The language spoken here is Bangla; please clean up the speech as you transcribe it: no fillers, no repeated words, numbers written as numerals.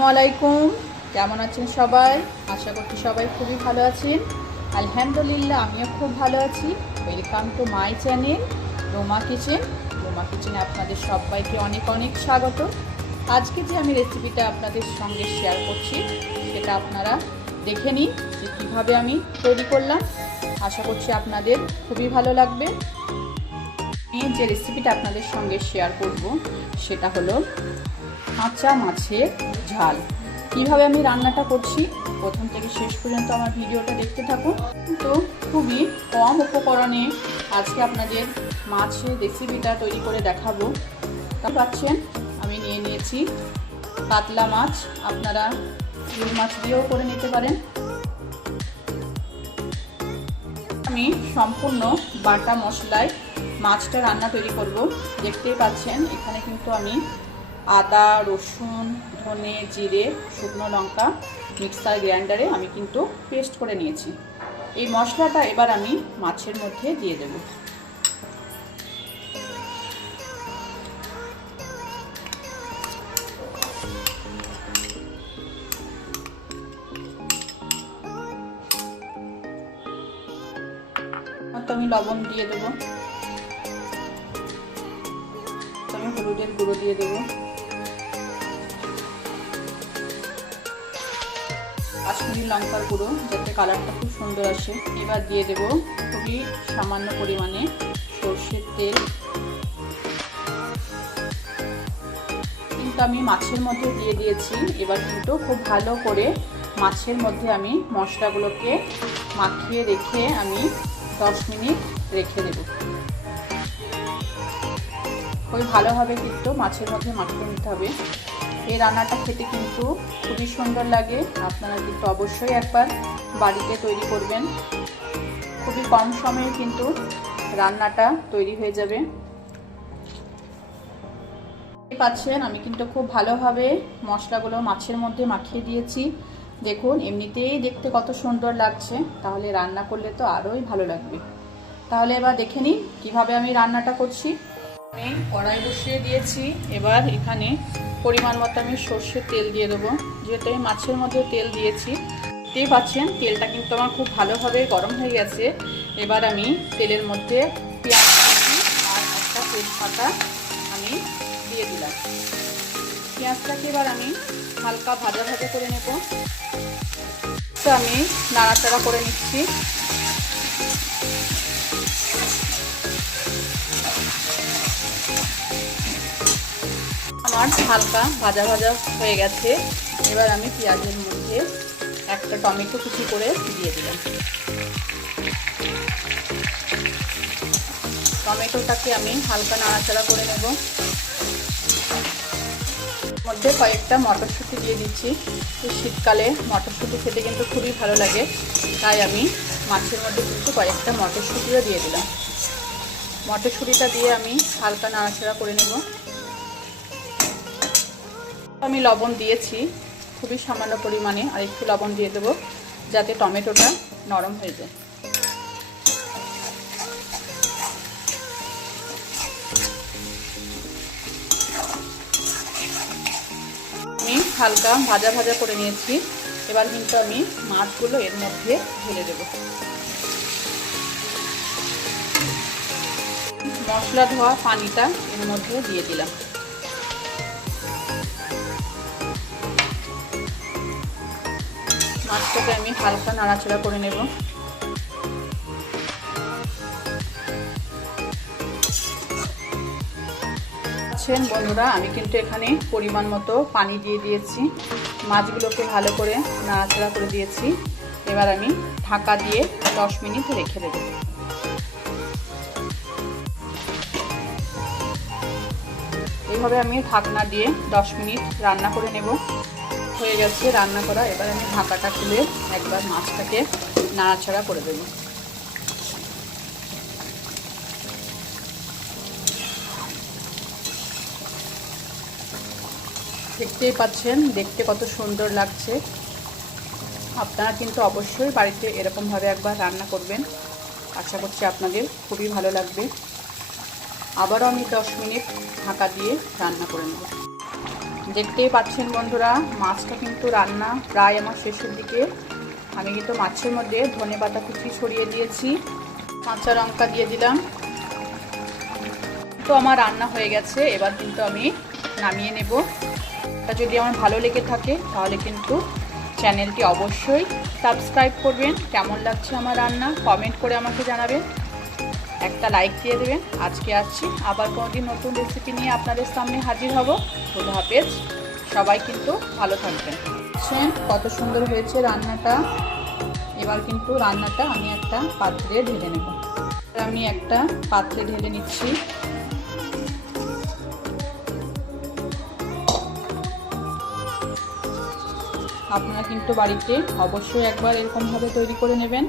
আসসালামাইকুম, কেমন আছেন সবাই? আশা করছি সবাই খুবই ভালো আছেন। আলহামদুলিল্লাহ আমিও খুব ভালো আছি। Welcome to my channel Ruma kitchen. Ruma কিচেনে আপনাদের সবাইকে অনেক অনেক স্বাগত। আজকে যে আমি রেসিপিটা আপনাদের সঙ্গে শেয়ার করছি সেটা আপনারা দেখে নিন যে কীভাবে আমি তৈরি করলাম। আশা করছি আপনাদের খুবই ভালো লাগবে। আমি যে রেসিপিটা আপনাদের সঙ্গে শেয়ার করব সেটা হলো কাঁচা মাছের ঝাল। কিভাবে আমি রান্নাটা করছি প্রথম থেকে শেষ পর্যন্ত আমার ভিডিওটা দেখতে থাকুন। তো খুবই কম উপকরণে আজকে আপনাদের মাছের রেসিপিটা তৈরি করে দেখাবো। তা পাচ্ছেন আমি নিয়ে নিয়েছি কাতলা মাছ, আপনারা রুই মাছ দিয়েও করে নিতে পারেন। আমি সম্পূর্ণ বাটা মশলায় মাছটা রান্না তৈরি করব। দেখতেই পাচ্ছেন এখানে কিন্তু আমি আদা, রসুন, ধনে, জিরে, শুকনো লঙ্কা মিক্সার গ্রাইন্ডারে আমি কিন্তু পেস্ট করে নিয়েছি। এই মশলাটা এবার আমি মাছের মধ্যে দিয়ে দেব। আমি লবণ দিয়ে দেবো, আমি হলুদের গুঁড়ো দিয়ে দেবো, কাশ্মীরি লঙ্কার গুঁড়ো যাতে কালারটা খুব সুন্দর আসে। এবার দিয়ে দেব খুবই সামান্য পরিমাণে সর্ষের তেল। কিন্তু আমি মাছের মধ্যে দিয়ে দিয়েছি। এবার কিন্তু খুব ভালো করে মাছের মধ্যে আমি মশলাগুলোকে মাখিয়ে রেখে আমি 10 মিনিট রেখে দেব। খুবই ভালোভাবে কিন্তু মাছের মধ্যে মাখিয়ে নিতে হবে। এই রান্নাটা খেতে কিন্তু খুবই সুন্দর লাগে। আপনারা কিন্তু অবশ্যই একবার বাড়িতে তৈরি করবেন। খুবই কম সময়ে কিন্তু রান্নাটা তৈরি হয়ে যাবে। পাচ্ছেন আমি কিন্তু খুব ভালোভাবে মশলাগুলো মাছের মধ্যে মাখিয়ে দিয়েছি। দেখুন এমনিতেই দেখতে কত সুন্দর লাগছে, তাহলে রান্না করলে তো আরোই ভালো লাগবে। তাহলে এবার দেখে নিন কীভাবে আমি রান্নাটা করছি। আমি কড়াই বসিয়ে দিয়েছি। এবার এখানে পরিমাণ মতো আমি সর্ষের তেল দিয়ে দেবো। যেহেতু আমি মাছের মধ্যে তেল দিয়েছি, দেখতেই পাচ্ছেন তেলটা কিন্তু আমার খুব ভালোভাবে গরম হয়ে গেছে। এবার আমি তেলের মধ্যে পেঁয়াজ আর একটা তেজপাতা আমি দিয়ে দিলাম। পেঁয়াজটাকে এবার আমি হালকা ভাজা ভাজা করে নেব। তো আমি নাড়াচাড়া করে নিচ্ছি। আমার হালকা ভাজা ভাজা হয়ে গেছে। এবার আমি পেঁয়াজের মধ্যে একটা টমেটো কুচি করে দিয়ে দিলাম। টমেটোটাকে আমি হালকা নাড়াচাড়া করে নেব। মধ্যে কয়েকটা মটরশুঁটি দিয়ে দিচ্ছি। শীতকালে মটরশুঁটি খেতে কিন্তু খুবই ভালো লাগে, তাই আমি মাছের মধ্যে কিন্তু কয়েকটা মটরশুঁটিও দিয়ে দিলাম। মটরশুঁটিটা দিয়ে আমি হালকা নাড়াচাড়া করে নেব। আমি লবণ দিয়েছি খুবই সামান্য পরিমাণে, আর একটু লবণ দিয়ে দেবো যাতে টমেটোটা নরম হয়ে যায়। আমি হালকা ভাজা ভাজা করে নিয়েছি। এবার কিন্তু আমি মাছগুলো এর মধ্যে ঢেলে দেব। মশলা ধোয়া পানিটা এর মধ্যে দিয়ে দিলাম। মাছটাকে আমি হালকা নাড়াচাড়া করে নেব। বন্ধুরা আমি কিন্তু এখানে পরিমাণ মতো পানি দিয়ে দিয়েছি। মাছগুলোকে ভালো করে নাড়াচাড়া করে দিয়েছি। এবার আমি ঢাকা দিয়ে 10 মিনিট রেখে দেব। এইভাবে আমি ঢাকনা দিয়ে 10 মিনিট রান্না করে নেব। হয়ে গেছে রান্না করা। এবার আমি ঢাকাটা খুলে একবার মাছটাকে নাড়াচাড়া করে দেব। দেখতেই পাচ্ছেন দেখতে কত সুন্দর লাগছে। আপনারা কিন্তু অবশ্যই বাড়িতে এরকমভাবে একবার রান্না করবেন। আশা করছি আপনাদের খুবই ভালো লাগবে। আবারও আমি 10 মিনিট ঢাকা দিয়ে রান্না করে নেব। দেখতেই পাচ্ছেন বন্ধুরা, মাছটা কিন্তু রান্না প্রায় আমার শেষের দিকে। আমি কিন্তু মাছের মধ্যে ধনেপাতা কুচি ছড়িয়ে দিয়েছি, কাঁচা লঙ্কা দিয়ে দিলাম। তো আমার রান্না হয়ে গেছে, এবার কিন্তু আমি নামিয়ে নেব। তা যদি আমার ভালো লেগে থাকে তাহলে কিন্তু চ্যানেলটি অবশ্যই সাবস্ক্রাইব করবেন। কেমন লাগছে আমার রান্না কমেন্ট করে আমাকে জানাবেন, একটা লাইক দিয়ে দেবেন। আজকে আসছি, আবার কোনোদিন নতুন রেসিপি নিয়ে আপনাদের সামনে হাজির হব। খোদা হাফেজ, সবাই কিন্তু ভালো থাকবেন। কত সুন্দর হয়েছে রান্নাটা। এবার কিন্তু রান্নাটা আমি একটা পাত্রে ঢেলে নেব। আমি একটা পাত্রে ঢেলে নিচ্ছি। আপনারা কিন্তু বাড়িতে অবশ্যই একবার এরকমভাবে তৈরি করে নেবেন।